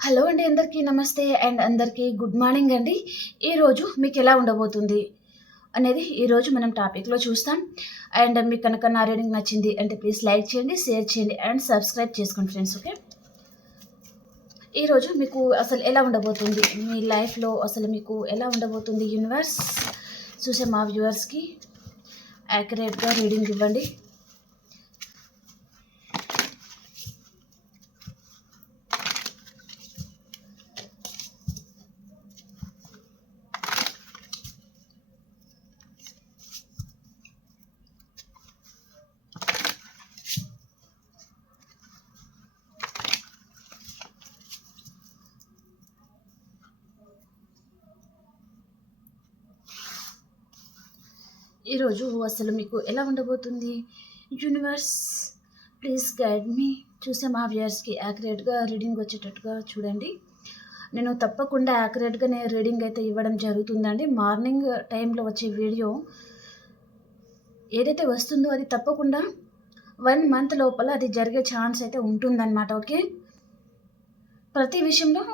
Hello అండి, అందరికీ నమస్తే అండ్ అందరికీ గుడ్ మార్నింగ్ అండి. ఈరోజు మీకు ఎలా ఉండబోతుంది అనేది ఈరోజు మనం టాపిక్లో చూస్తాం. అండ్ మీకు కనుక నా రీడింగ్ నచ్చింది అంటే ప్లీజ్ లైక్ చేయండి, షేర్ చేయండి అండ్ సబ్స్క్రైబ్ చేసుకోండి ఫ్రెండ్స్. ఓకే, ఈరోజు మీకు అసలు ఎలా ఉండబోతుంది, మీ లైఫ్లో అసలు మీకు ఎలా ఉండబోతుంది యూనివర్స్ చూసే మా వ్యూవర్స్కి యాక్యురేట్గా రీడింగ్ ఇవ్వండి. ఈరోజు అసలు మీకు ఎలా ఉండబోతుంది యూనివర్స్, ప్లీజ్ గైడ్ మీ. చూసే మా వ్యూయర్స్కి యాక్యురేట్గా రీడింగ్ వచ్చేటట్టుగా చూడండి. నేను తప్పకుండా యాక్యురేట్గా రీడింగ్ అయితే ఇవ్వడం జరుగుతుందండి. మార్నింగ్ టైంలో వచ్చే వీడియో ఏదైతే వస్తుందో అది తప్పకుండా 1 మంత్ లోపల అది జరిగే ఛాన్స్ అయితే ఉంటుందన్నమాట. ఓకే, ప్రతి విషయంలో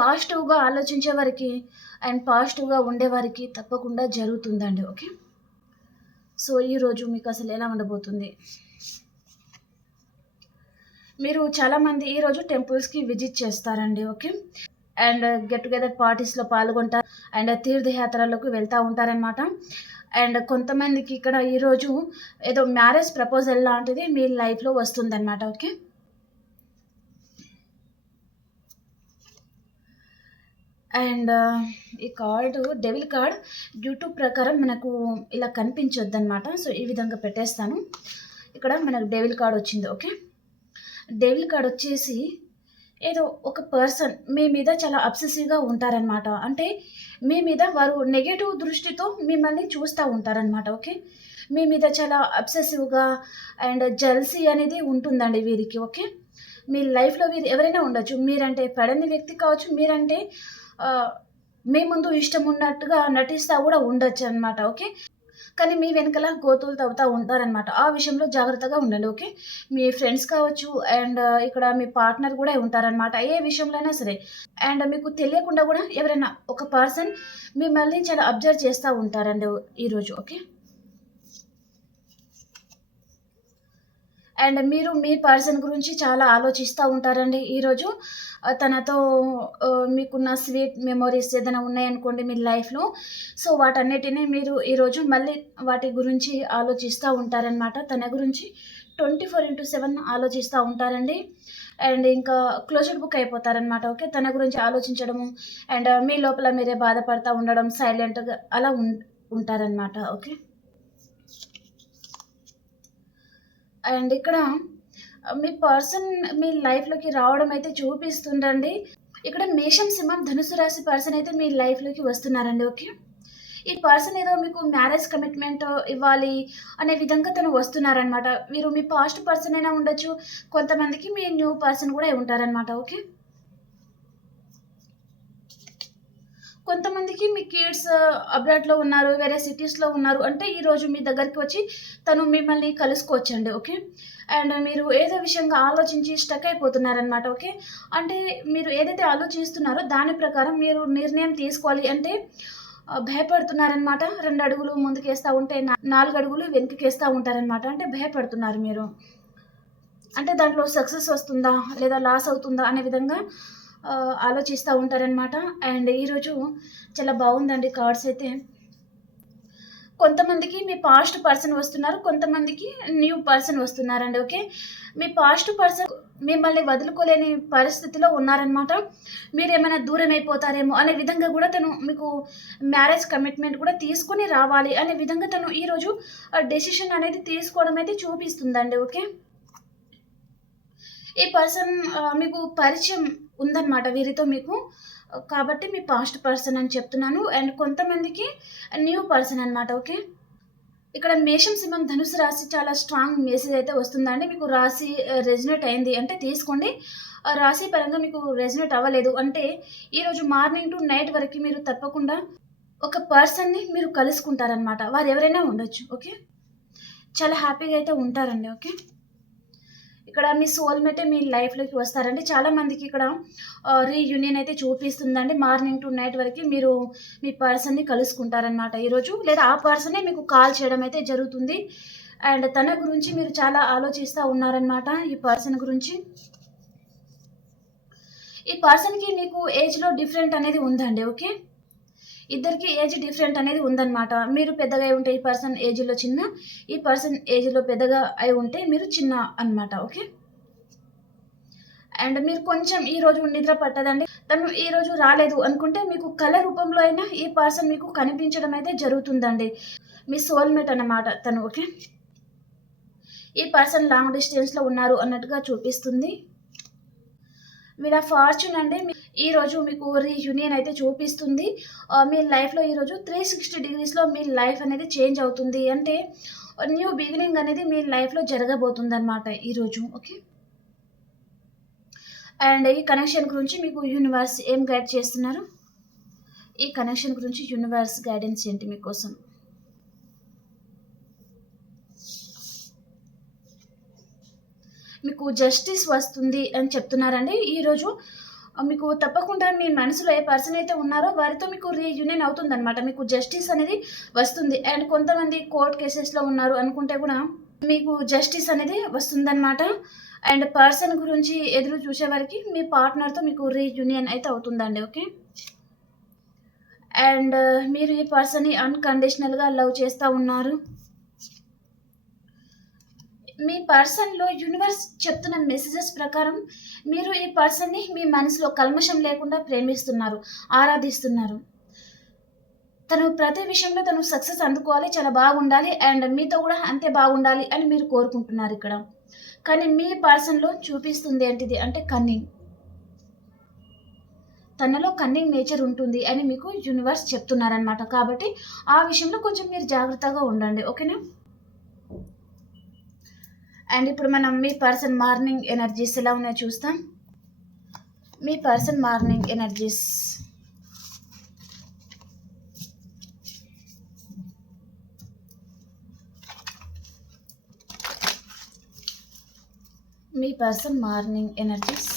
పాజిటివ్గా ఆలోచించే వారికి అండ్ పాజిటివ్గా ఉండేవారికి తప్పకుండా జరుగుతుందండి. ఓకే, సో ఈరోజు మీకు అసలు ఎలా ఉండబోతుంది. మీరు చాలామంది ఈరోజు టెంపుల్స్కి విజిట్ చేస్తారండి. ఓకే, అండ్ గెట్ టుగెదర్ పార్టీస్లో పాల్గొంటారు అండ్ తీర్థయాత్రలకు వెళ్తూ ఉంటారనమాట. అండ్ కొంతమందికి ఇక్కడ ఈరోజు ఏదో మ్యారేజ్ ప్రపోజల్ లాంటిది మీ లైఫ్లో వస్తుందన్నమాట. ఓకే, అండ్ ఈ కార్డు డెవిల్ కార్డ్ యూట్యూబ్ ప్రకారం మనకు ఇలా కనిపించొద్దు అనమాట. సో ఈ విధంగా పెట్టేస్తాను. ఇక్కడ మనకు డెవిల్ కార్డ్ వచ్చింది. ఓకే, డెవిల్ కార్డ్ వచ్చేసి ఏదో ఒక పర్సన్ మీ మీద చాలా అబ్సెసివ్గా ఉంటారనమాట. అంటే మీ మీద వారు నెగటివ్ దృష్టితో మిమ్మల్ని చూస్తూ ఉంటారనమాట. ఓకే, మీ మీద చాలా అబ్సెసివ్గా అండ్ జెల్సీ అనేది ఉంటుందండి వీరికి. ఓకే, మీ లైఫ్లో వీరు ఎవరైనా ఉండొచ్చు. మీరంటే పడని వ్యక్తి కావచ్చు, మీరంటే మీ ముందు ఇష్టం ఉన్నట్టుగా నటిస్తూ కూడా ఉండొచ్చు అనమాట. ఓకే, కానీ మీ వెనకాల గోతులు తవ్వుతూ ఉంటారనమాట. ఆ విషయంలో జాగ్రత్తగా ఉండండి. ఓకే, మీ ఫ్రెండ్స్ కావచ్చు అండ్ ఇక్కడ మీ పార్ట్నర్ కూడా ఉంటారనమాట. ఏ విషయంలో అయినా సరే అండ్ మీకు తెలియకుండా కూడా ఎవరైనా ఒక పర్సన్ మిమ్మల్ని చాలా అబ్జర్వ్ చేస్తూ ఉంటారండి ఈరోజు. ఓకే, అండ్ మీరు మీ పర్సన్ గురించి చాలా ఆలోచిస్తూ ఉంటారండి ఈరోజు. తనతో మీకున్న స్వీట్ మెమొరీస్ ఏదైనా ఉన్నాయనుకోండి మీ లైఫ్లో, సో వాటన్నిటినీ మీరు ఈరోజు మళ్ళీ వాటి గురించి ఆలోచిస్తూ ఉంటారనమాట. తన గురించి 24/7 ఆలోచిస్తూ ఉంటారండి. అండ్ ఇంకా క్లోజ్డ్ బుక్ అయిపోతారనమాట. ఓకే, తన గురించి ఆలోచించడము అండ్ మీ లోపల మీరే బాధపడతా ఉండడం, సైలెంట్గా అలా ఉంటారనమాట. ఓకే, అండ్ ఇక్కడ మీ పర్సన్ మీ లైఫ్‌లోకి రావడం అయితే చూపిస్తుందండి. ఇక్కడ మేషం, సింహం, ధనుసు రాశి పర్సన్ అయితే మీ లైఫ్‌లోకి వస్తున్నారండి. ఓకే, ఈ పర్సన్ ఏదో మీకు మ్యారేజ్ కమిట్మెంట్ ఇవ్వాలి అనే విధంగా తను వస్తున్నారనమాట. మీరు మీ పాస్ట్ పర్సన్ అయినా ఉండొచ్చు, కొంతమందికి మీ న్యూ పర్సన్ కూడా ఉంటారనమాట. ఓకే, కొంతమందికి మీ కిడ్స్ అబ్రాడ్‌లో ఉన్నారు, వేరే సిటీస్‌లో ఉన్నారు అంటే ఈరోజు మీ దగ్గరికి వచ్చి తను మిమ్మల్ని కలుసుకోవచ్చండి. ఓకే, అండ్ మీరు ఏదో విషయంగా ఆలోచించి స్టక్ అయిపోతున్నారనమాట. ఓకే, అంటే మీరు ఏదైతే ఆలోచిస్తున్నారో దాని ప్రకారం మీరు నిర్ణయం తీసుకోవాలి అంటే భయపడుతున్నారనమాట. 2 అడుగులు ముందుకేస్తా ఉంటే 4 అడుగులు వెనక్కికేస్తా ఉంటారనమాట. అంటే భయపడుతున్నారు మీరు. అంటే దాంట్లో సక్సెస్ వస్తుందా? లేదా లాస్ అవుతుందా? అనే విధంగా ఆలోచిస్తూ ఉంటారనమాట. అండ్ ఈరోజు చాలా బాగుందండి కార్డ్స్ అయితే. కొంతమందికి మీ పాస్ట్ పర్సన్ వస్తున్నారు, కొంతమందికి న్యూ పర్సన్ వస్తున్నారండి. ఓకే, మీ పాస్ట్ పర్సన్ మిమ్మల్ని వదులుకోలేని పరిస్థితిలో ఉన్నారనమాట. మీరేమైనా దూరం అయిపోతారేమో అనే విధంగా కూడా తను మీకు మ్యారేజ్ కమిట్మెంట్ కూడా తీసుకొని రావాలి అనే విధంగా తను ఈరోజు డెసిషన్ అనేది తీసుకోవడం అయితే చూపిస్తుందండి. ఓకే, ఈ పర్సన్ మీకు పరిచయం ఉందన్నమాట వీరితో మీకు. కాబట్టి మీ పాస్ట్ పర్సన్ అని చెప్తున్నాను. అండ్ కొంతమందికి న్యూ పర్సన్ అనమాట. ఓకే, ఇక్కడ మేషం, సింహం, ధనుసు రాశి చాలా స్ట్రాంగ్ మెసేజ్ అయితే వస్తుందండి. మీకు రాశి రెజినేట్ అయింది అంటే తీసుకోండి. రాశి పరంగా మీకు రెజినేట్ అవ్వలేదు అంటే ఈరోజు మార్నింగ్ టు నైట్ వరకు మీరు తప్పకుండా ఒక పర్సన్ని మీరు కలుసుకుంటారనమాట. వారు ఎవరైనా ఉండొచ్చు. ఓకే, చాలా హ్యాపీగా అయితే ఉంటారండి. ఓకే, ఇక్కడ మీ సోల్‌మేటే మీ లైఫ్‌లోకి వస్తారండి. చాలామందికి ఇక్కడ రీయూనియన్ అయితే చూపిస్తుందండి. మార్నింగ్ టు నైట్ వరకి మీరు మీ పర్సన్‌ని కలుసుకుంటారనమాట ఈరోజు. లేదా ఆ పర్సనే మీకు కాల్ చేయడం అయితే జరుగుతుంది. అండ్ తన గురించి మీరు చాలా ఆలోచిస్తా ఉన్నారనమాట ఈ పర్సన్ గురించి. ఈ పర్సన్‌కి మీకు ఏజ్‌లో డిఫరెంట్ అనేది ఉందండి. ఓకే. ఇద్దరికి ఏజ్ డిఫరెంట్ అనేది ఉందన్నమాట. మీరు పెద్దగా అయి ఉంటే ఈ పర్సన్ ఏజ్‌లో చిన్న, ఈ పర్సన్ ఏజ్‌లో పెద్దగా అయి ఉంటే మీరు చిన్న అన్నమాట. ఓకే. అండ్ మీరు కొంచెం ఈరోజు నిద్ర పట్టదండి. తను ఈరోజు రాలేదు అనుకుంటే మీకు కల రూపంలో అయినా ఈ పర్సన్ మీకు కనిపించడం అయితే జరుగుతుందండి. మీ సోల్‌మేట్ అన్నమాట తను. ఓకే. ఈ పర్సన్ లాంగ్ డిస్టెన్స్‌లో ఉన్నారు అన్నట్టుగా చూపిస్తుంది. వీళ్ళ ఫార్చ్యూన్ అండి ఈరోజు మీకు రీయూనియన్ అయితే చూపిస్తుంది. మీ లైఫ్‌లో ఈరోజు 360 డిగ్రీస్‌లో మీ లైఫ్ అనేది చేంజ్ అవుతుంది. అంటే న్యూ బిగినింగ్ అనేది మీ లైఫ్‌లో జరగబోతుందన్నమాట ఈరోజు. ఓకే. అండ్ ఈ కనెక్షన్ గురించి మీకు యూనివర్స్ ఏం గైడ్ చేస్తున్నారు? ఈ కనెక్షన్ గురించి యూనివర్స్ గైడెన్స్ ఏంటి మీకోసం? మీకు జస్టిస్ వస్తుంది అని చెప్తున్నారండి. ఈరోజు మీకు తప్పకుండా మీ మనసులో ఏ పర్సన్ అయితే ఉన్నారో వారితో మీకు రీయూనియన్ అవుతుందనమాట. మీకు జస్టిస్ అనేది వస్తుంది. అండ్ కొంతమంది కోర్ట్ కేసెస్‌లో ఉన్నారు అనుకుంటే కూడా మీకు జస్టిస్ అనేది వస్తుందనమాట. అండ్ పర్సన్ గురించి ఎదురు చూసేవారికి మీ పార్ట్నర్‌తో మీకు రీయూనియన్ అయితే అవుతుందండి. ఓకే. అండ్ మీరు ఈ పర్సన్‌ని అన్‌కండిషనల్‌గా లవ్ చేస్తా ఉన్నారు. మీ పర్సన్‌లో యూనివర్స్ చెప్తున్న మెసేజెస్ ప్రకారం మీరు ఈ పర్సన్‌ని మీ మనసులో కల్మషం లేకుండా ప్రేమిస్తున్నారు, ఆరాధిస్తున్నారు. తను ప్రతి విషయంలో తను సక్సెస్ అందుకోవాలి, చాలా బాగుండాలి అండ్ మీతో కూడా అంతే బాగుండాలి అని మీరు కోరుకుంటున్నారు ఇక్కడ. కానీ మీ పర్సన్‌లో చూపిస్తుంది ఏంటిది అంటే కన్నింగ్. తనలో కన్నింగ్ నేచర్ ఉంటుంది అని మీకు యూనివర్స్ చెప్తున్నారనమాట. కాబట్టి ఆ విషయంలో కొంచెం మీరు జాగ్రత్తగా ఉండండి. ఓకేనా? అండ్ ఇప్పుడు మనం మీ పర్సన్ మార్నింగ్ ఎనర్జీస్ ఎలా ఉన్నాయో చూస్తాం. మీ పర్సన్ మార్నింగ్ ఎనర్జీస్. మీ పర్సన్ మార్నింగ్ ఎనర్జీస్.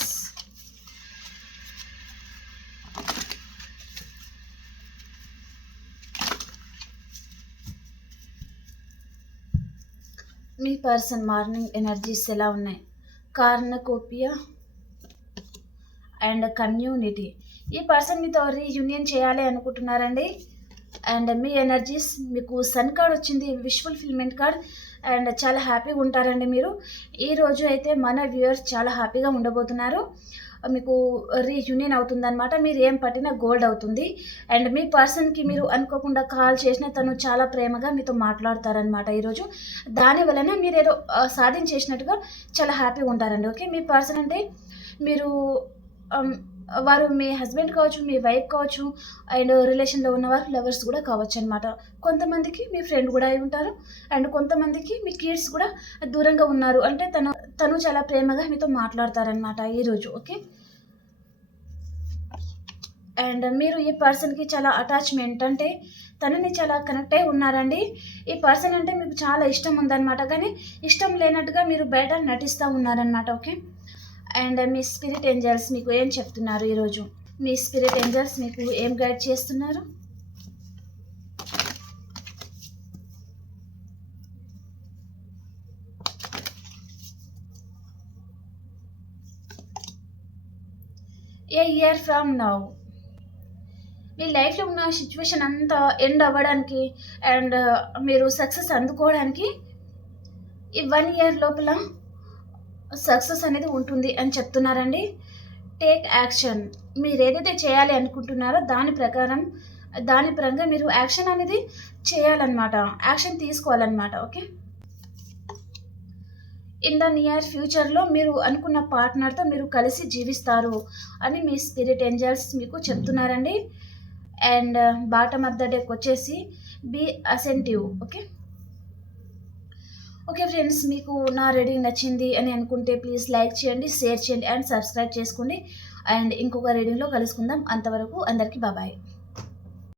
మీ పర్సన్ మార్నింగ్ ఎనర్జీస్ ఎలా ఉన్నాయి? కార్నకోపియా అండ్ కమ్యూనిటీ. ఈ పర్సన్ మీతో రీయూనియన్ చేయాలి అనుకుంటున్నారండి. అండ్ మీ ఎనర్జీస్ మీకు సన్ కార్డ్ వచ్చింది, విష్ ఫుల్ఫిల్మెంట్ కార్డ్. అండ్ చాలా హ్యాపీగా ఉంటారండి మీరు. ఈరోజు అయితే మన వ్యూయర్స్ చాలా హ్యాపీగా ఉండబోతున్నారు. మీకు రీయూనియన్ అవుతుందనమాట. మీరు ఏం పట్టినా గోల్డ్ అవుతుంది. అండ్ మీ పర్సన్‌కి మీరు అనుకోకుండా కాల్ చేసినా తను చాలా ప్రేమగా మీతో మాట్లాడతారనమాట ఈరోజు. దాని వలన మీరేదో సాధించేసినట్టుగా చాలా హ్యాపీగా ఉంటారండి. ఓకే. మీ పర్సన్ అంటే మీరు ఆహ్, వారు మీ హస్బెండ్ కావచ్చు, మీ వైఫ్ కావచ్చు అండ్ రిలేషన్‌లో ఉన్నవారు లవర్స్ కూడా కావచ్చనమాట. కొంతమందికి మీ ఫ్రెండ్ కూడా అయి ఉంటారు. అండ్ కొంతమందికి మీ కిడ్స్ కూడా దూరంగా ఉన్నారు. అంటే తను చాలా ప్రేమగా మీతో మాట్లాడతారనమాట ఈరోజు. ఓకే. అండ్ మీరు ఈ పర్సన్‌కి చాలా అటాచ్‌మెంట్ అంటే తనని చాలా కనెక్ట్ అయ్యి ఉన్నారండి. ఈ పర్సన్ అంటే మీకు చాలా ఇష్టం ఉందనమాట. కానీ ఇష్టం లేనట్టుగా మీరు బయట నటిస్తా ఉన్నారనమాట. ఓకే. అండ్ మీ స్పిరిట్ ఏంజెల్స్ మీకు ఏం చెప్తున్నారు ఈరోజు? మీ స్పిరిట్ ఏంజెల్స్ మీకు ఏం గైడ్ చేస్తున్నారు? ఏ ఇయర్ ఫ్రమ్ నౌ. మీ లైఫ్‌లో ఉన్న సిట్యుయేషన్ అంతా ఎండ్ అవ్వడానికి అండ్ మీరు సక్సెస్ అందుకోవడానికి ఈ 1 ఇయర్ లోపల సక్సెస్ అనేది ఉంటుంది అని చెప్తున్నారండి. Take action. మీరేదైతే చేయాలి అనుకుంటున్నారో దాని పరంగా మీరు యాక్షన్ అనేది చేయాలన్నమాట. యాక్షన్ తీసుకోవాలన్నమాట. ఓకే. ఇన్ ద నియర్ ఫ్యూచర్‌లో మీరు అనుకున్న పార్ట్నర్‌తో మీరు కలిసి జీవిస్తారు అని మీ స్పిరిట్ ఏంజెల్స్ మీకు చెప్తున్నారండి. And bottom of the deck వచ్చేసి బీ అసెంటివ్. ఓకే. ఓకే ఫ్రెండ్స్, మీకు నా రీడింగ్ నచ్చింది అని అనుకుంటే ప్లీజ్ లైక్ చేయండి, షేర్ చేయండి అండ్ సబ్స్క్రైబ్ చేసుకోండి. అండ్ ఇంకొక రీడింగ్‌లో కలుసుకుందాం. అంతవరకు అందరికీ బాయ్.